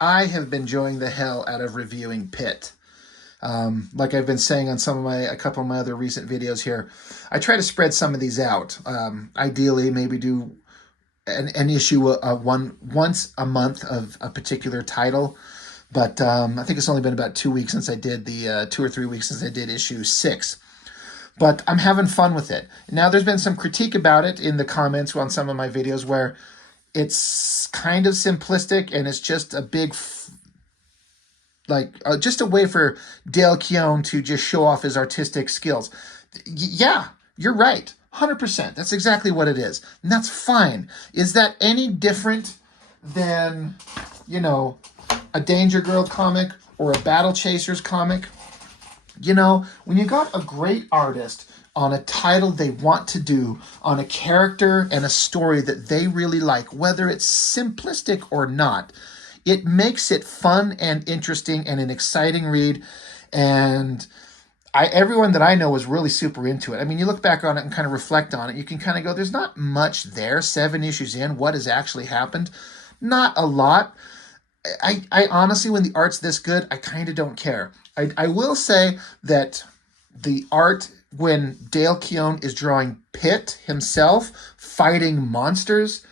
I have been enjoying the hell out of reviewing PITT. Like I've been saying on a couple of my other recent videos here, I try to spread some of these out. Ideally, maybe do an issue once a month of a particular title. But I think it's only been about 2 weeks since I did 2 or 3 weeks since I did issue 6. But I'm having fun with it. Now, there's been some critique about it in the comments on some of my videos where it's kind of simplistic and it's just a big, just a way for Dale Keown to just show off his artistic skills. Yeah, you're right. 100%. That's exactly what it is. And that's fine. Is that any different than, a Danger Girl comic or a Battle Chasers comic? When you got a great artist on a title they want to do, on a character and a story that they really like, whether it's simplistic or not, it makes it fun and interesting and an exciting read. And everyone that I know was really super into it. I mean, you look back on it and kind of reflect on it, you can kind of go, there's not much there, 7 issues in. What has actually happened? Not a lot. I honestly, when the art's this good, I kind of don't care. I will say that the art, when Dale Keown is drawing PITT himself fighting monsters,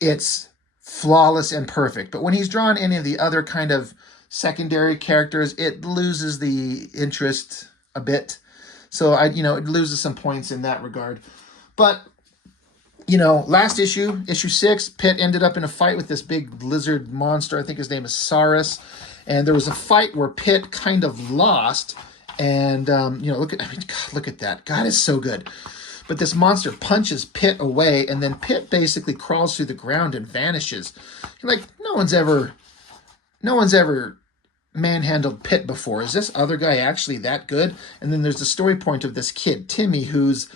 it's flawless and perfect. But when he's drawn any of the other kind of secondary characters, it loses the interest a bit. So it loses some points in that regard. But last issue 6, PITT ended up in a fight with this big lizard monster. I think his name is Saurus. And there was a fight where PITT kind of lost. And, look at that. God is so good. But this monster punches PITT away, and then PITT basically crawls through the ground and vanishes. You're like, no one's ever manhandled PITT before. Is this other guy actually that good? And then there's the story point of this kid, Timmy, who's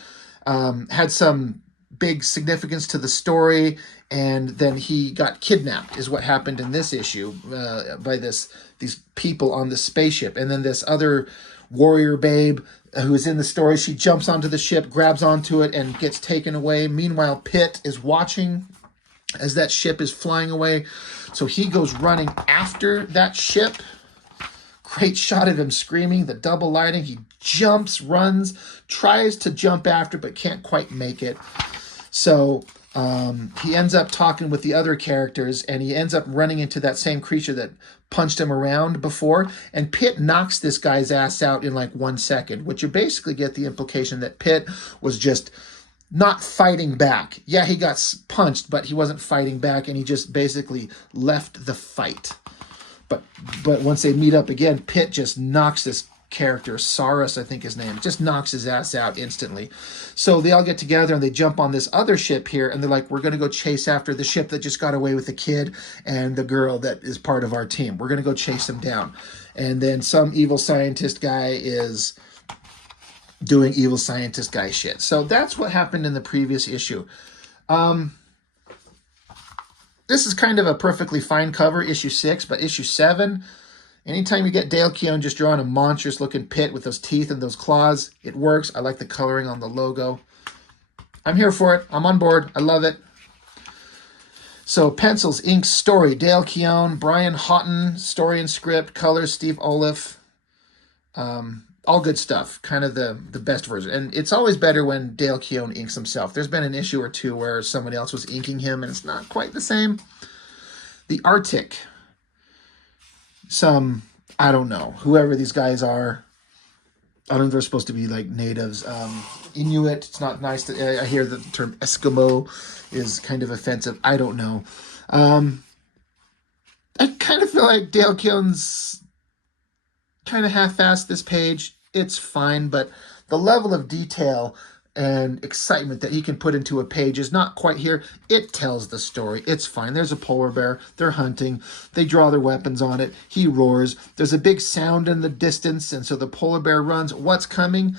had some big significance to the story, and then he got kidnapped is what happened in this issue by these people on this spaceship. And then this other warrior babe who is in the story, she jumps onto the ship, grabs onto it, and gets taken away. Meanwhile, PITT is watching as that ship is flying away, so he goes running after that ship. Great shot of him screaming, the double lighting. He jumps, runs, tries to jump after, but can't quite make it. So he ends up talking with the other characters, and he ends up running into that same creature that punched him around before. And PITT knocks this guy's ass out in like 1 second, which you basically get the implication that PITT was just not fighting back. Yeah, he got punched, but he wasn't fighting back, and he just basically left the fight. But once they meet up again, PITT just knocks this character, Saurus, I think his name, just knocks his ass out instantly. So they all get together and they jump on this other ship here, and they're like, we're going to go chase after the ship that just got away with the kid and the girl that is part of our team. We're going to go chase them down. And then some evil scientist guy is doing evil scientist guy shit. So that's what happened in the previous issue. This is kind of a perfectly fine cover, issue 6, but issue 7, anytime you get Dale Keown just drawing a monstrous-looking PITT with those teeth and those claws, it works. I like the coloring on the logo. I'm here for it. I'm on board. I love it. So, pencils, ink, story, Dale Keown, Brian Houghton, story and script, colors, Steve Oliff. All good stuff. Kind of the best version. And it's always better when Dale Keown inks himself. There's been an issue or two where somebody else was inking him, and it's not quite the same. The Arctic. I don't know, whoever these guys are. I don't know if they're supposed to be like natives. Inuit, it's not nice to, I hear the term Eskimo is kind of offensive. I don't know. I kind of feel like Dale Keown's kind of half-assed this page. It's fine, but the level of detail and excitement that he can put into a page is not quite here. It tells the story. It's fine. There's a polar bear. They're hunting. They draw their weapons on it. He roars. There's a big sound in the distance, and so the polar bear runs. What's coming?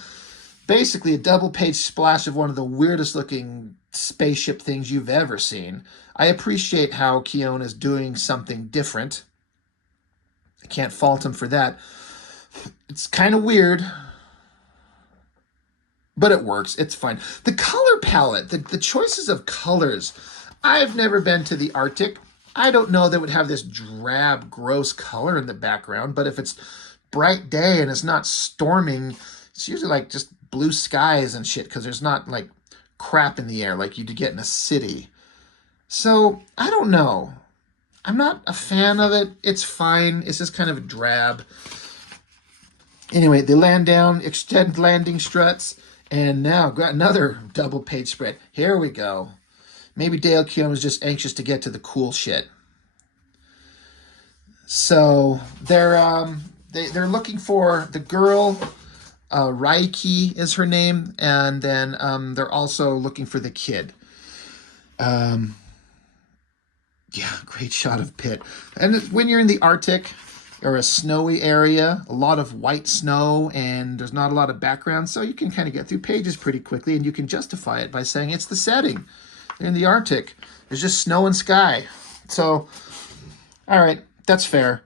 Basically, a double-page splash of one of the weirdest-looking spaceship things you've ever seen. I appreciate how Keown is doing something different. I can't fault him for that. It's kind of weird, but it works. It's fine. The color palette, the choices of colors. I've never been to the Arctic. I don't know that it would have this drab, gross color in the background, but if it's bright day and it's not storming, it's usually like just blue skies and shit because there's not like crap in the air like you'd get in a city. So I don't know. I'm not a fan of it. It's fine. It's just kind of drab. Anyway, they land down, extend landing struts, and now got another double page spread. Here we go. Maybe Dale Keown was just anxious to get to the cool shit. So they're looking for the girl. Raiki is her name, and then they're also looking for the kid. Yeah, great shot of PITT. And when you're in the Arctic or a snowy area, a lot of white snow, and there's not a lot of background, so you can kind of get through pages pretty quickly, and you can justify it by saying it's the setting. They're in the Arctic. There's just snow and sky. So, all right, that's fair.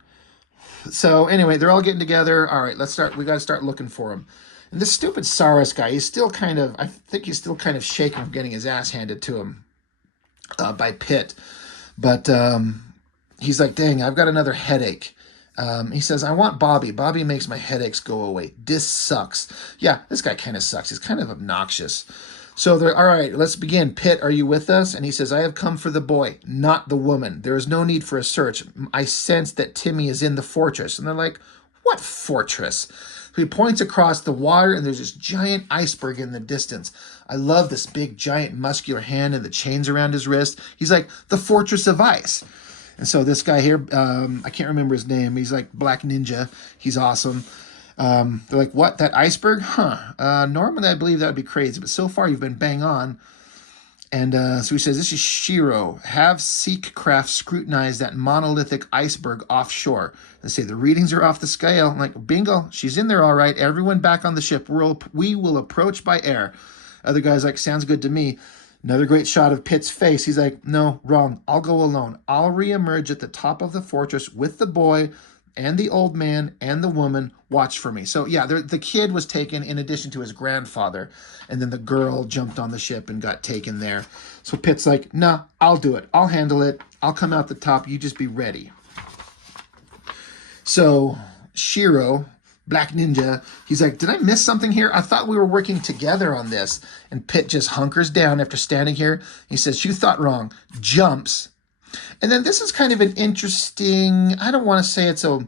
So anyway, they're all getting together. All right, let's start. We got to start looking for him. And this stupid Saras guy, he's still kind of, I think he's still kind of shaking from getting his ass handed to him by PITT. But he's like, dang, I've got another headache. He says, I want Bobby. Bobby makes my headaches go away. This sucks. Yeah, this guy kind of sucks. He's kind of obnoxious. So they're, all right, let's begin. PITT, are you with us? And he says, I have come for the boy, not the woman. There is no need for a search. I sense that Timmy is in the fortress. And they're like, what fortress? So he points across the water, and there's this giant iceberg in the distance. I love this big, giant, muscular hand and the chains around his wrist. He's like, the fortress of ice. And so this guy here, I can't remember his name. He's like Black Ninja. He's awesome. They're like, what, that iceberg? Huh. Normally, I believe that would be crazy, but so far you've been bang on. And so he says, this is Shiro. Have Seekcraft scrutinize that monolithic iceberg offshore. They say, the readings are off the scale. I'm like, bingo, she's in there all right. Everyone back on the ship. We will approach by air. Other guy's like, sounds good to me. Another great shot of PITT's face. He's like, no, wrong. I'll go alone. I'll reemerge at the top of the fortress with the boy and the old man and the woman. Watch for me. So yeah, the kid was taken in addition to his grandfather, and then the girl jumped on the ship and got taken there. So PITT's like, nah, I'll do it. I'll handle it. I'll come out the top. You just be ready. So Shiro, Black Ninja, he's like, did I miss something here? I thought we were working together on this. And PITT just hunkers down after standing here. He says, you thought wrong. Jumps. And then this is kind of an interesting, I don't want to say it's a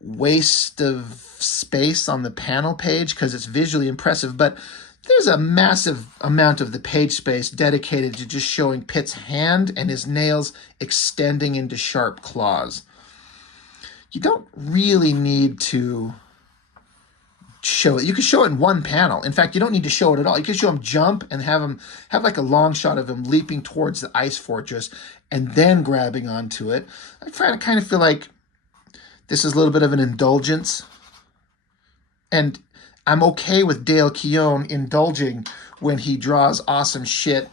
waste of space on the panel page because it's visually impressive, but there's a massive amount of the page space dedicated to just showing PITT's hand and his nails extending into sharp claws. You don't really need to show it. You could show it in one panel. In fact, you don't need to show it at all. You could show him jump and have like a long shot of him leaping towards the ice fortress and then grabbing onto it. I kind of feel like this is a little bit of an indulgence. And I'm okay with Dale Keown indulging when he draws awesome shit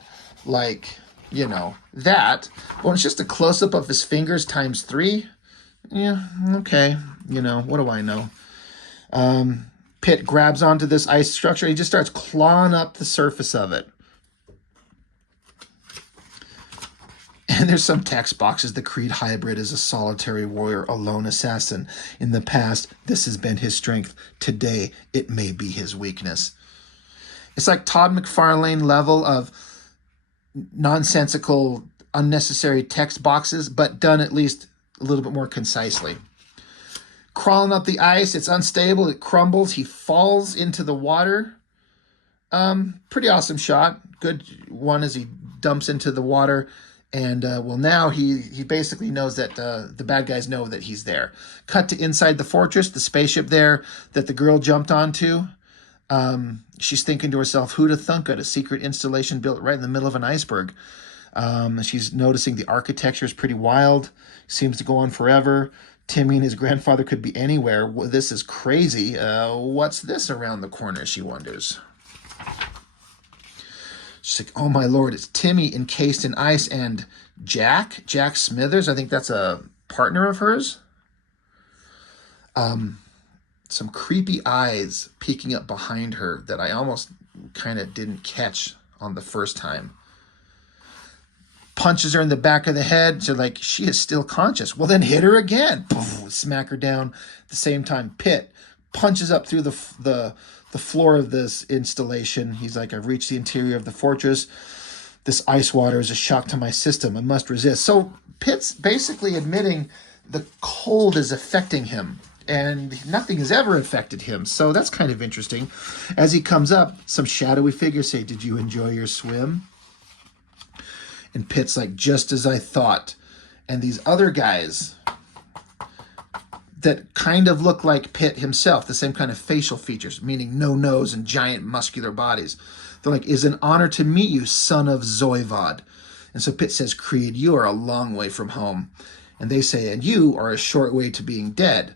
like, you know, that. But when it's just a close-up of his fingers times 3, yeah, okay. You know, what do I know? PITT grabs onto this ice structure. He just starts clawing up the surface of it. And there's some text boxes. The Creed hybrid is a solitary warrior, a lone assassin. In the past, this has been his strength. Today, it may be his weakness. It's like Todd McFarlane level of nonsensical, unnecessary text boxes, but done at least a little bit more concisely. Crawling up the ice, it's unstable, it crumbles, he falls into the water. Pretty awesome shot. Good one as he dumps into the water. And, well, now he basically knows that the bad guys know that he's there. Cut to inside the fortress, the spaceship there that the girl jumped onto. She's thinking to herself, who'da thunk it? A secret installation built right in the middle of an iceberg. She's noticing the architecture is pretty wild. Seems to go on forever. Timmy and his grandfather could be anywhere. Well, this is crazy. What's this around the corner, she wonders. She's like, oh my lord, it's Timmy encased in ice and Jack Smithers. I think that's a partner of hers. Some creepy eyes peeking up behind her that I almost kind of didn't catch on the first time. punches her in the back of the head. So like, she is still conscious. Well, then hit her again. Poof, smack her down. At the same time, PITT punches up through the floor of this installation. He's like, I've reached the interior of the fortress. This ice water is a shock to my system. I must resist. So PITT's basically admitting the cold is affecting him, and nothing has ever affected him. So that's kind of interesting. As he comes up, some shadowy figures say, did you enjoy your swim? And PITT's like, just as I thought. And these other guys that kind of look like PITT himself, the same kind of facial features, meaning no nose and giant muscular bodies. They're like, is an honor to meet you, son of Zoivod. And so PITT says, Creed, you are a long way from home. And they say, and you are a short way to being dead.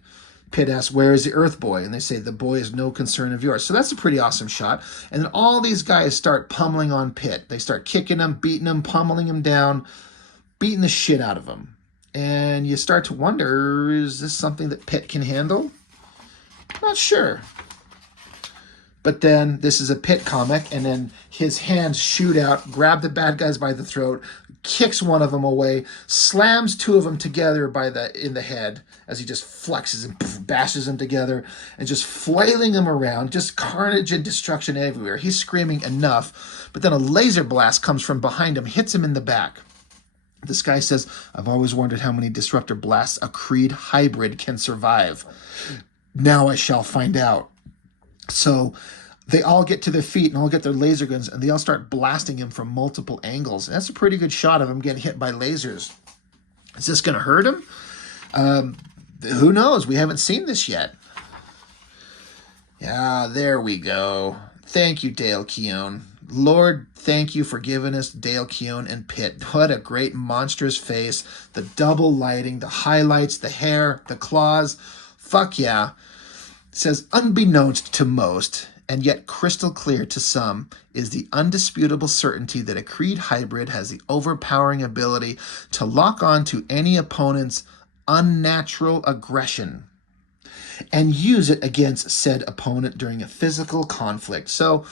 PITT asks, where is the Earth Boy? And they say, the boy is no concern of yours. So that's a pretty awesome shot. And then all these guys start pummeling on PITT. They start kicking him, beating him, pummeling him down, beating the shit out of him. And you start to wonder, is this something that PITT can handle? Not sure. But then this is a PITT comic, and then his hands shoot out, grab the bad guys by the throat, kicks one of them away, slams two of them together in the head as he just flexes and bashes them together and just flailing them around, just carnage and destruction everywhere. He's screaming enough, but then a laser blast comes from behind him, hits him in the back. This guy says, I've always wondered how many disruptor blasts a Creed hybrid can survive. Now I shall find out. So they all get to their feet and all get their laser guns, and they all start blasting him from multiple angles. And that's a pretty good shot of him getting hit by lasers. Is this going to hurt him? Who knows? We haven't seen this yet. Yeah, there we go. Thank you, Dale Keown. Lord, thank you for giving us Dale Keown and PITT. What a great monstrous face. The double lighting, the highlights, the hair, the claws. Fuck yeah. It says, unbeknownst to most, and yet crystal clear to some, is the undisputable certainty that a Creed hybrid has the overpowering ability to lock on to any opponent's unnatural aggression and use it against said opponent during a physical conflict. So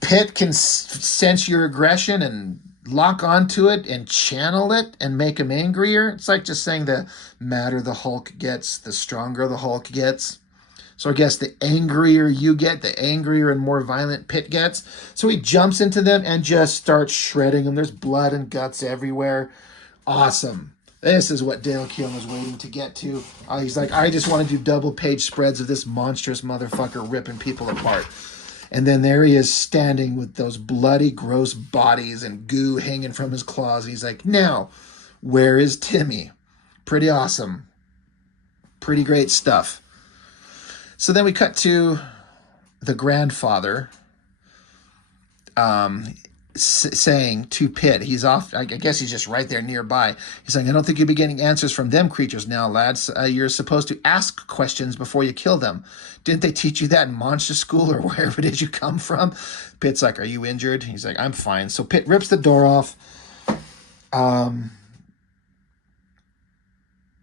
PITT can sense your aggression and lock onto it and channel it and make him angrier. It's like just saying the madder the Hulk gets, the stronger the Hulk gets. So I guess the angrier you get, the angrier and more violent PITT gets. So he jumps into them and just starts shredding them. There's blood and guts everywhere. Awesome. This is what Dale Keown was waiting to get to. He's like, I just want to do double page spreads of this monstrous motherfucker ripping people apart. And then there he is standing with those bloody, gross bodies and goo hanging from his claws. He's like, now, where is Timmy? Pretty awesome. Pretty great stuff. So then we cut to the grandfather saying to PITT, he's off, I guess he's just right there nearby. He's saying, I don't think you'll be getting answers from them creatures now, lads. You're supposed to ask questions before you kill them. Didn't they teach you that in monster school or wherever did you come from? PITT's like, are you injured? He's like, I'm fine. So PITT rips the door off.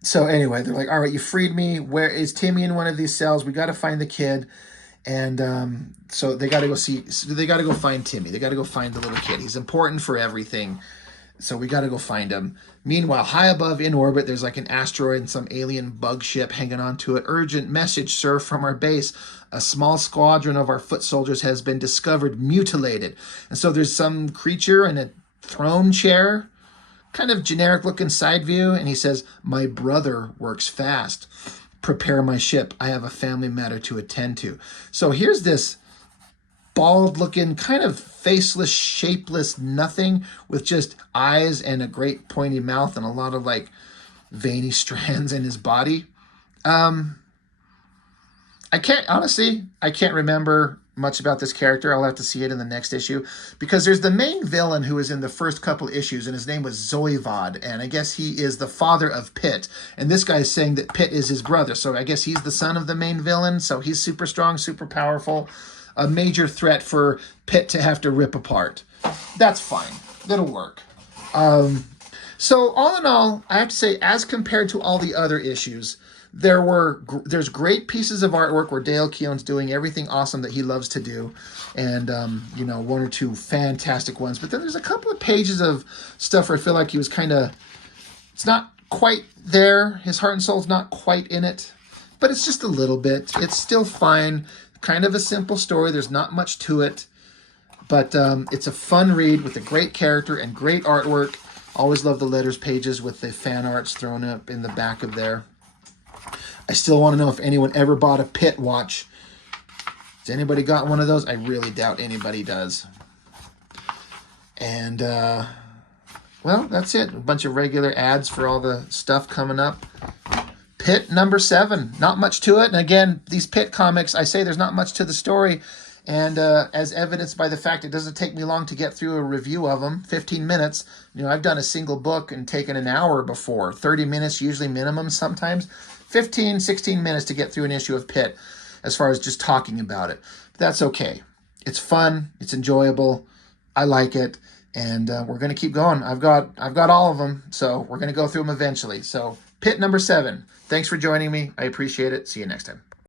So anyway, they're like, all right, you freed me. Where is Timmy in one of these cells? We got to find the kid. And so they got to go find Timmy. They got to go find the little kid. He's important for everything. So we got to go find him. Meanwhile, high above in orbit, there's like an asteroid and some alien bug ship hanging onto it. Urgent message, sir, from our base. A small squadron of our foot soldiers has been discovered mutilated. And so there's some creature in a throne chair, kind of generic looking side view. And he says, my brother works fast. Prepare my ship. I have a family matter to attend to. So here's this bald looking, kind of faceless, shapeless nothing with just eyes and a great pointy mouth and a lot of like veiny strands in his body. I can't remember much about this character. I'll have to see it in the next issue because there's the main villain who was in the first couple issues and his name was Zoivod, and I guess he is the father of PITT, and this guy is saying that PITT is his brother, so I guess he's the son of the main villain, so he's super strong, super powerful, a major threat for PITT to have to rip apart. That's fine. That'll work. So all in all, I have to say, as compared to all the other issues, There's great pieces of artwork where Dale Keown's doing everything awesome that he loves to do, and one or two fantastic ones. But then there's a couple of pages of stuff where I feel like he was it's not quite there. His heart and soul's not quite in it, but it's just a little bit. It's still fine. Kind of a simple story. There's not much to it, but it's a fun read with a great character and great artwork. Always love the letters pages with the fan arts thrown up in the back of there. I still want to know if anyone ever bought a PITT watch. Has anybody got one of those? I really doubt anybody does. And, well, that's it. A bunch of regular ads for all the stuff coming up. PITT number 7. Not much to it. And again, these PITT comics, I say there's not much to the story. And as evidenced by the fact it doesn't take me long to get through a review of them, 15 minutes. I've done a single book and taken an hour before. 30 minutes usually minimum sometimes. 15, 16 minutes to get through an issue of PITT as far as just talking about it. But that's okay. It's fun. It's enjoyable. I like it. And we're going to keep going. I've got all of them, so we're going to go through them eventually. So PITT number 7. Thanks for joining me. I appreciate it. See you next time.